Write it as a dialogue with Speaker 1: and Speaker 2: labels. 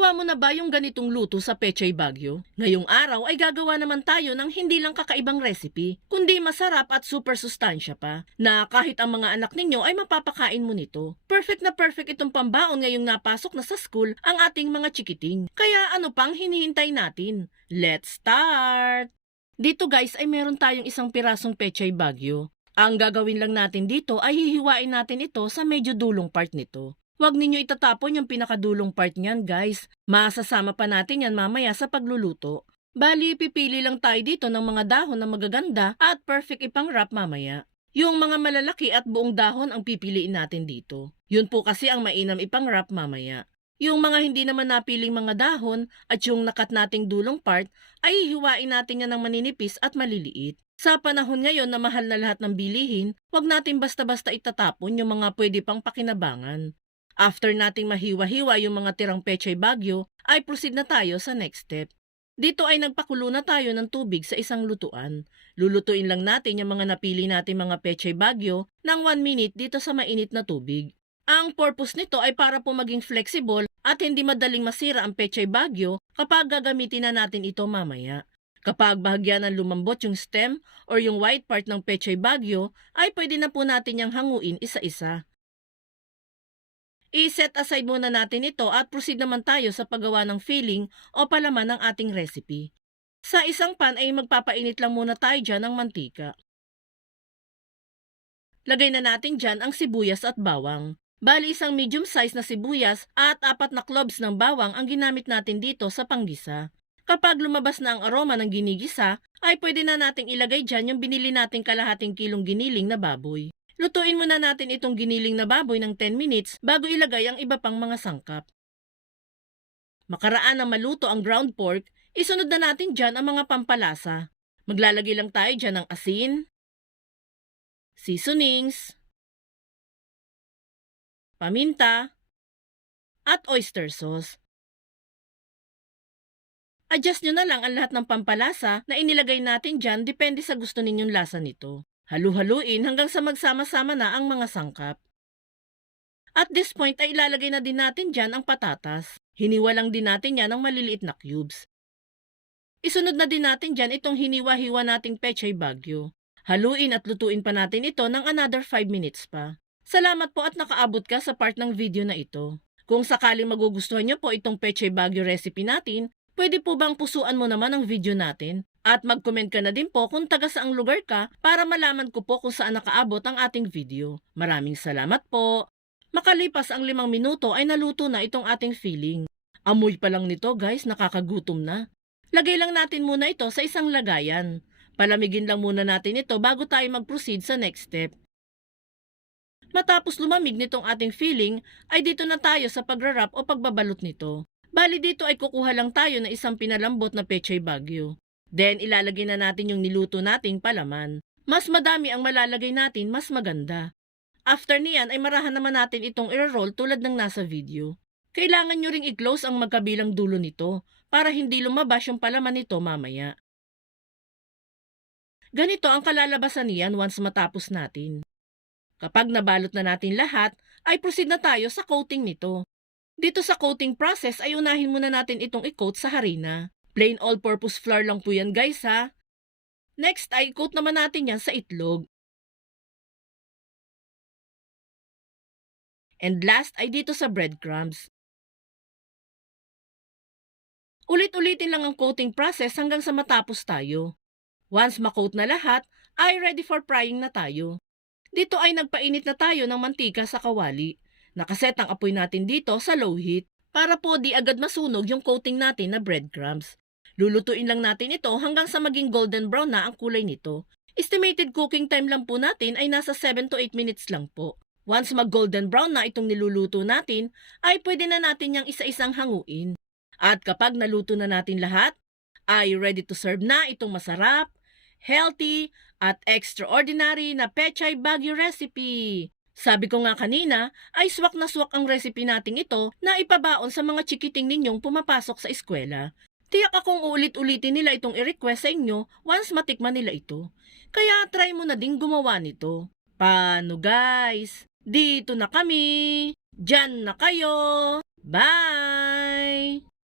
Speaker 1: Nagawa mo na ba yung ganitong luto sa Pechay Bagyo? Ngayong araw ay gagawa naman tayo ng hindi lang kakaibang recipe, kundi masarap at super sustansya pa, na kahit ang mga anak ninyo ay mapapakain mo nito. Perfect na perfect itong pambaon ngayong napasok na sa school ang ating mga chikiting. Kaya ano pang hinihintay natin? Let's start! Dito guys ay meron tayong isang pirasong Pechay Bagyo. Ang gagawin lang natin dito ay hihiwain natin ito sa medyo dulong part nito. Huwag ninyo itatapon yung pinakadulong part niyan, guys. Masasama pa natin yan mamaya sa pagluluto. Bali, pipili lang tayo dito ng mga dahon na magaganda at perfect ipang wrap mamaya. Yung mga malalaki at buong dahon ang pipiliin natin dito. Yun po kasi ang mainam ipang wrap mamaya. Yung mga hindi naman napiling mga dahon at yung nakat nating dulong part ay hihiwain natin yan ng maninipis at maliliit. Sa panahon ngayon na mahal na lahat ng bilihin, wag natin basta-basta itatapon yung mga pwede pang pakinabangan. After nating mahiwa-hiwa yung mga tirang pechay bagyo, ay proceed na tayo sa next step. Dito ay nagpakulo na tayo ng tubig sa isang lutuan. Lulutuin lang natin yung mga napili natin mga pechay bagyo ng 1 minute dito sa mainit na tubig. Ang purpose nito ay para po maging flexible at hindi madaling masira ang pechay bagyo kapag gagamitin na natin ito mamaya. Kapag bahagya ng lumambot yung stem or yung white part ng pechay bagyo, ay pwede na po natin yung hanguin isa-isa. I-set aside muna natin ito at proceed naman tayo sa paggawa ng filling o palaman ng ating recipe. Sa isang pan ay magpapainit lang muna tayo dyan ng mantika. Lagay na natin dyan ang sibuyas at bawang. Bali isang medium size na sibuyas at apat na cloves ng bawang ang ginamit natin dito sa panggisa. Kapag lumabas na ang aroma ng ginigisa, ay pwede na nating ilagay dyan yung binili nating kalahating kilong giniling na baboy. Lutuin muna natin itong giniling na baboy ng 10 minutes bago ilagay ang iba pang mga sangkap. Makaraan na maluto ang ground pork, isunod na natin dyan ang mga pampalasa. Maglalagay lang tayo dyan ng asin, seasonings, paminta, at oyster sauce. Adjust nyo na lang ang lahat ng pampalasa na inilagay natin dyan depende sa gusto ninyong lasa nito. Halu-haluin hanggang sa magsama-sama na ang mga sangkap. At this point ay ilalagay na din natin dyan ang patatas. Hiniwa lang din natin yan ng maliliit na cubes. Isunod na din natin dyan itong hiniwa-hiwa nating pechay bagyo. Haluin at lutuin pa natin ito ng another 5 minutes pa. Salamat po at nakaabot ka sa part ng video na ito. Kung sakaling magugustuhan nyo po itong pechay bagyo recipe natin, pwede po bang pusuan mo naman ang video natin? At mag-comment ka na din po kung taga saang lugar ka para malaman ko po kung saan nakaabot ang ating video. Maraming salamat po! Makalipas ang limang minuto ay naluto na itong ating filling. Amoy pa lang nito guys, nakakagutom na. Lagay lang natin muna ito sa isang lagayan. Palamigin lang muna natin ito bago tayo mag-proceed sa next step. Matapos lumamig nitong ating filling, ay dito na tayo sa pagrarap o pagbabalot nito. Bali dito ay kukuha lang tayo ng isang pinalambot na pechay bagyo. Then ilalagay na natin yung niluto nating palaman. Mas madami ang malalagay natin, mas maganda. After niyan ay marahan naman natin itong i-roll tulad ng nasa video. Kailangan nyo ring i-close ang magkabilang dulo nito para hindi lumabas yung palaman nito mamaya. Ganito ang kalalabasan niyan once matapos natin. Kapag nabalot na natin lahat, ay proceed na tayo sa coating nito. Dito sa coating process ay unahin muna natin itong i-coat sa harina. Plain all-purpose flour lang po yan guys ha. Next ay coat naman natin yan sa itlog. And last ay dito sa breadcrumbs. Ulit-ulitin lang ang coating process hanggang sa matapos tayo. Once makoat na lahat, ay ready for frying na tayo. Dito ay nagpainit na tayo ng mantika sa kawali. Nakaset ang apoy natin dito sa low heat para po di agad masunog yung coating natin na breadcrumbs. Lulutuin lang natin ito hanggang sa maging golden brown na ang kulay nito. Estimated cooking time lang po natin ay nasa 7 to 8 minutes lang po. Once mag golden brown na itong niluluto natin, ay pwede na natin yung isa-isang hanguin. At kapag naluto na natin lahat, ay ready to serve na itong masarap, healthy, at extraordinary na Pechay Baguio recipe. Sabi ko nga kanina, ay swak na swak ang recipe nating ito na ipabaon sa mga chikiting ninyong pumapasok sa eskwela. Tiyak akong ulit-ulitin nila itong i-request sa inyo once matikman nila ito. Kaya try mo na ding gumawa nito. Paano guys? Dito na kami! Diyan na kayo! Bye!